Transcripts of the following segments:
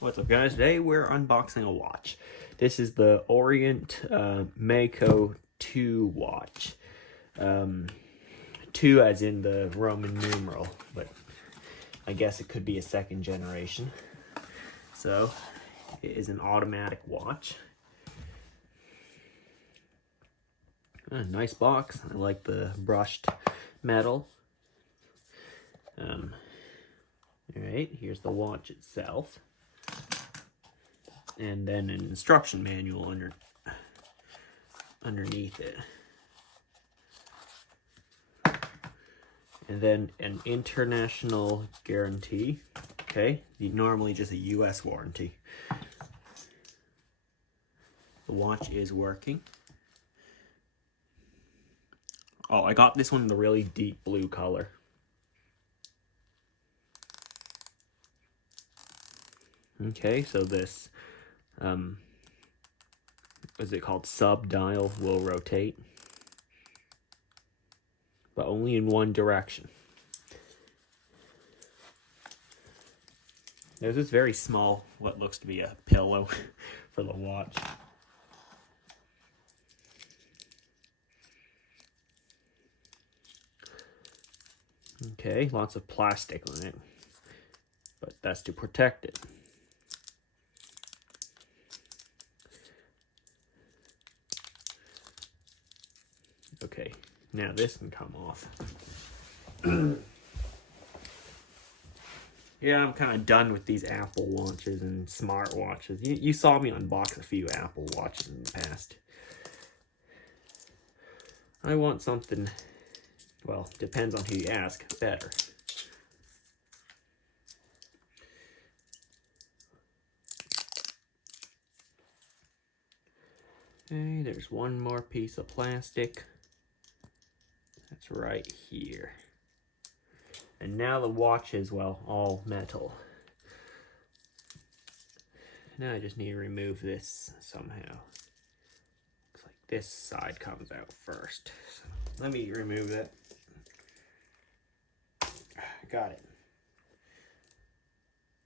What's up, guys? Today we're unboxing a watch. This is the Orient Mako 2 watch. 2 as in the Roman numeral, but I guess it could be a second generation. So, it is an automatic watch. Nice box. I like the brushed metal. Alright, here's the watch itself. And then an instruction manual underneath it. And then an international guarantee. Okay, normally just a US warranty. The watch is working. Oh, I got this one in the really deep blue color. Okay, so this is it called sub-dial will rotate, but only in one direction. There's this very small, what looks to be a pillow for the watch. Okay, lots of plastic on it, but that's to protect it. Okay, now this can come off. Yeah, I'm kind of done with these Apple watches and smart watches. You saw me unbox a few Apple watches in the past. I want something, well, depends on who you ask, better. Okay, there's one more piece of plastic. That's right here. And now the watch is, well, all metal. Now I just need to remove this somehow. Looks like this side comes out first. So let me remove that. Got it.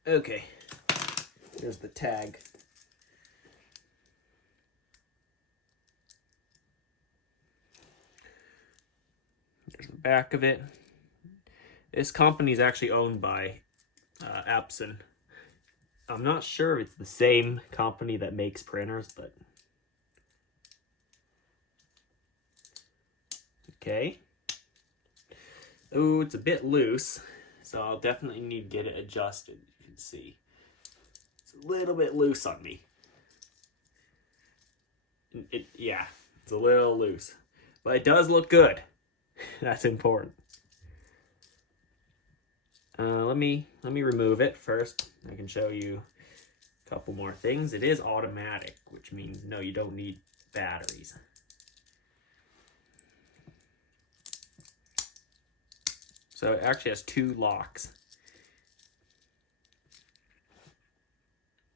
Okay. Here's the tag. There's the back of it. This company is actually owned by Epson. I'm not sure if it's the same company that makes printers, but... Okay. Oh, it's a bit loose, so I'll definitely need to get it adjusted. You can see. It's a little bit loose on me. Yeah, it's a little loose. But it does look good. That's important. Let me remove it first. I can show you a couple more things. It is automatic, which means no, you don't need batteries. So it actually has 2 locks.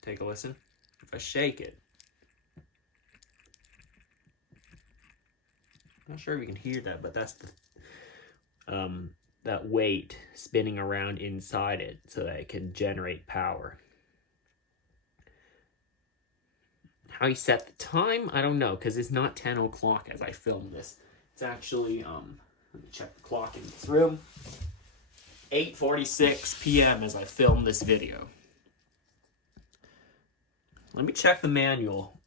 Take a listen. If I shake it, I'm not sure if you can hear that, but that's the that weight spinning around inside it so that it can generate power. How you set the time, I don't know, because it's not 10 o'clock as I film this. It's actually, let me check the clock in this room. 8:46 p.m. as I film this video. Let me check the manual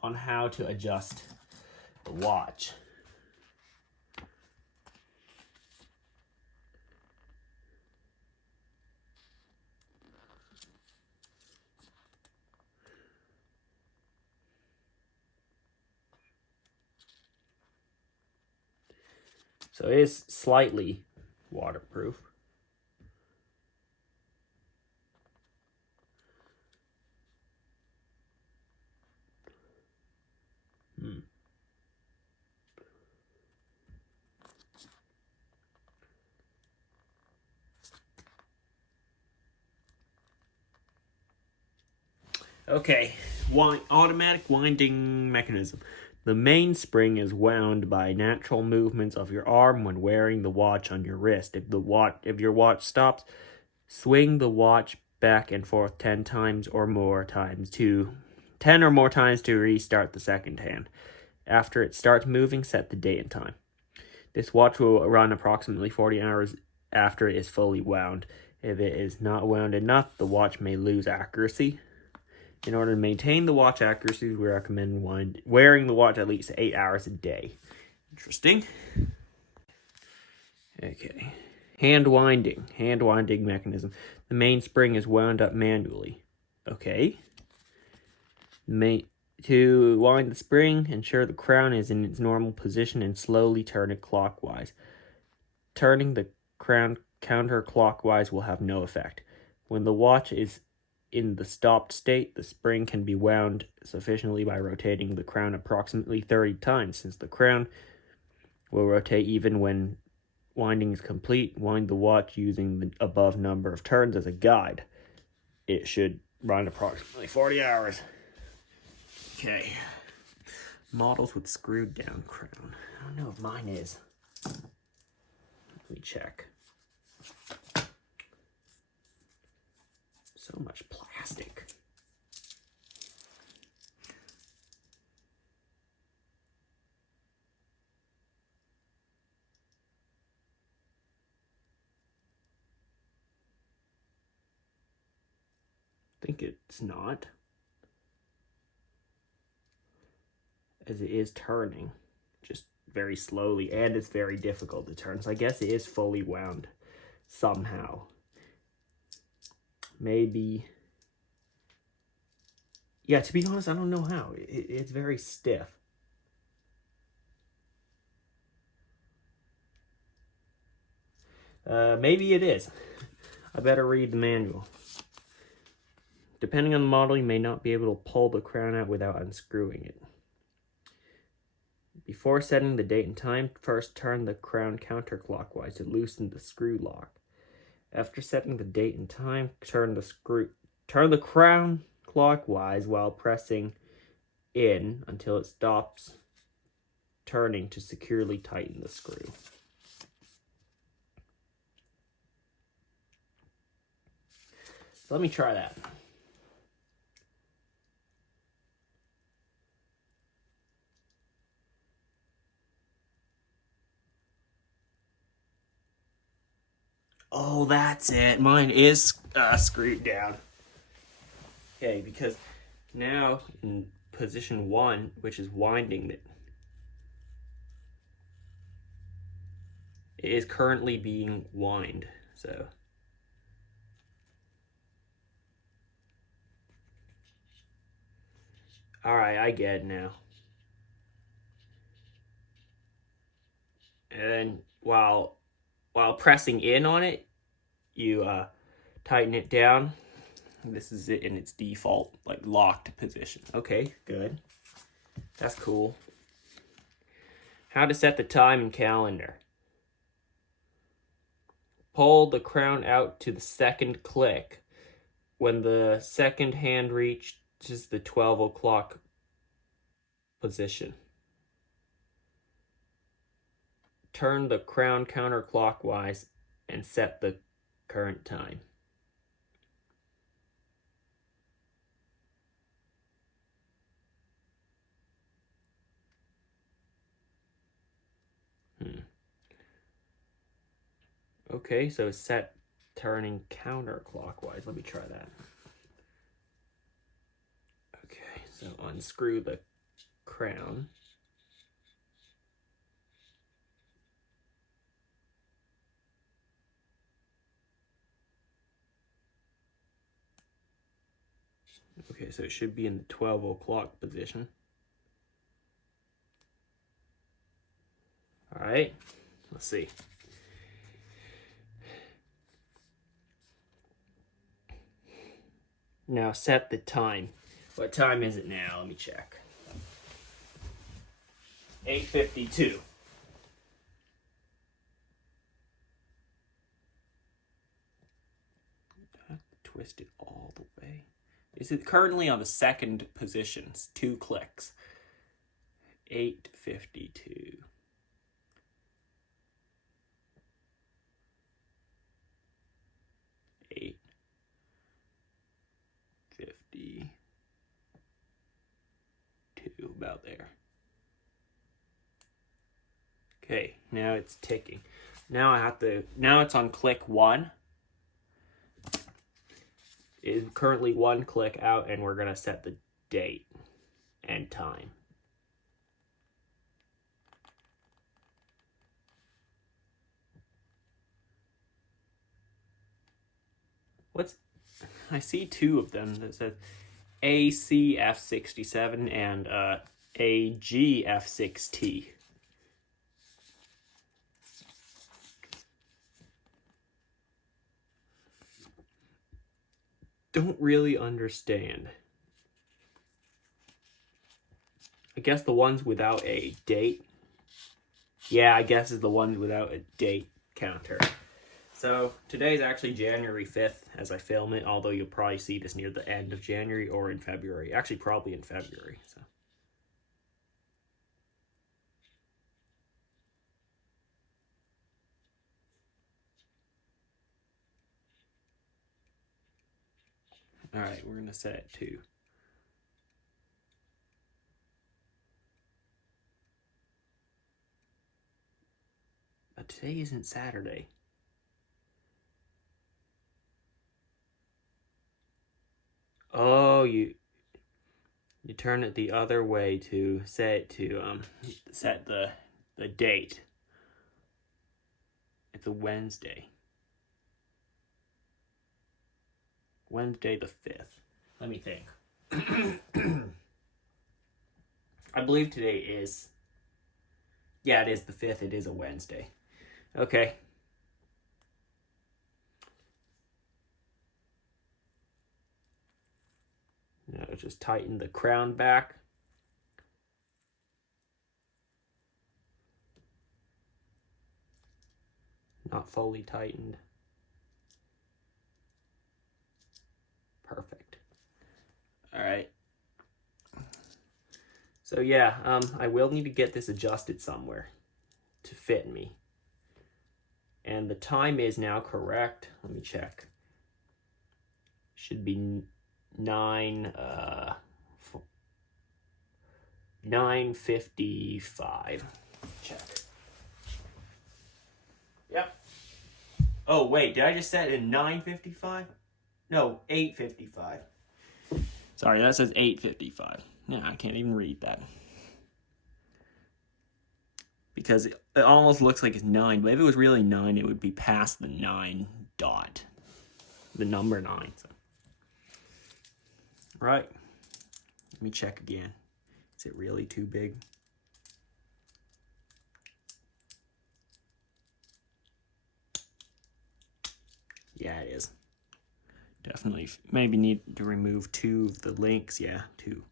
on how to adjust the watch. So it is slightly waterproof. Okay, automatic winding mechanism. The mainspring is wound by natural movements of your arm when wearing the watch on your wrist. If your watch stops, swing the watch back and forth 10 or more times to restart the second hand. After it starts moving, set the date and time. This watch will run approximately 40 hours after it is fully wound. If it is not wound enough, the watch may lose accuracy. In order to maintain the watch accuracy, we recommend wearing the watch at least 8 hours a day. Interesting. Okay. Hand winding mechanism. The mainspring is wound up manually. Okay. To wind the spring, ensure the crown is in its normal position and slowly turn it clockwise. Turning the crown counterclockwise will have no effect. When the watch is in the stopped state, the spring can be wound sufficiently by rotating the crown approximately 30 times. Since the crown will rotate even when winding is complete, wind the watch using the above number of turns as a guide. It should run approximately 40 hours. Okay. Models with screwed down crown. I don't know if mine is. Let me check. So much plastic. I think it's not. As it is turning. Just very slowly. And it's very difficult to turn. So I guess it is fully wound. Somehow. Maybe. Yeah, to be honest, I don't know how. It's very stiff. Maybe it is. I better read the manual. Depending on the model, you may not be able to pull the crown out without unscrewing it. Before setting the date and time, first turn the crown counterclockwise to loosen the screw lock. After setting the date and time, turn the crown clockwise while pressing in until it stops turning to securely tighten the screw. So let me try that. Oh, that's it. Mine is screwed down. Okay, because now in position 1, which is winding it, it is currently being wind. So all right, I get it now. And while pressing in on it, you tighten it down. This is it in its default, like, locked position. Okay, good. That's cool. How to set the time and calendar. Pull the crown out to the second click. When the second hand reaches the 12 o'clock position, turn the crown counterclockwise and set the current time. Okay, so set turning counterclockwise. Let me try that. Okay, so unscrew the crown. Okay, so it should be in the 12 o'clock position. All right, let's see. Now set the time. What time is it now? Let me check. 8:52. Twist it all the way. Is it currently on the second position? It's 2 clicks. 8:52. 52, about there. Okay, now it's ticking. Now it's on click 1. It's currently 1 click out, and we're going to set the date and time. I see 2 of them that says ACF67 and AGF6T. Don't really understand. I guess the ones without a date. Yeah, I guess is the ones without a date counter. So today's actually January 5th as I film it, although you'll probably see this near the end of January or in February. Actually, probably in February. So. All right, we're going to set it to. But today isn't Saturday. Oh, you turn it the other way to set the date. It's a Wednesday. Wednesday the 5th. Let me think. I believe today is. Yeah, it is the 5th. It is a Wednesday. Okay. Now just tighten the crown back. Not fully tightened. Perfect. All right. So yeah, I will need to get this adjusted somewhere to fit me. And the time is now correct. Let me check. Should be 9:55. Check. Yep. Oh wait, did I just set it in 9:55? No, 8:55. Sorry, that says 8:55. No, I can't even read that. Because it almost looks like it's 9, but if it was really 9, it would be past the 9 dot. The number 9. So. Right. Let me check again. Is it really too big? Yeah, it is. Definitely. Maybe need to remove 2 of the links. Yeah, 2.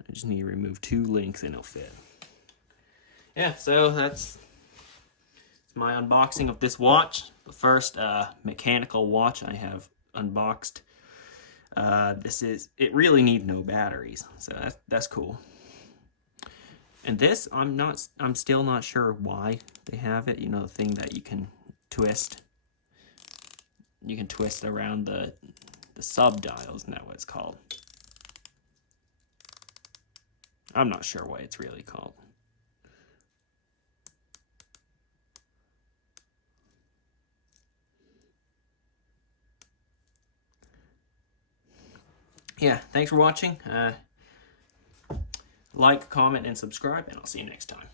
I just need to remove 2 links and it'll fit. Yeah, so that's my unboxing of this watch. The first mechanical watch I have unboxed. It really needs no batteries, so that's cool. And this, I'm still not sure why they have it. You know, the thing that you can twist. You can twist around the sub-dials, isn't that what it's called? I'm not sure what it's really called. Yeah, thanks for watching. Like, comment, and subscribe, and I'll see you next time.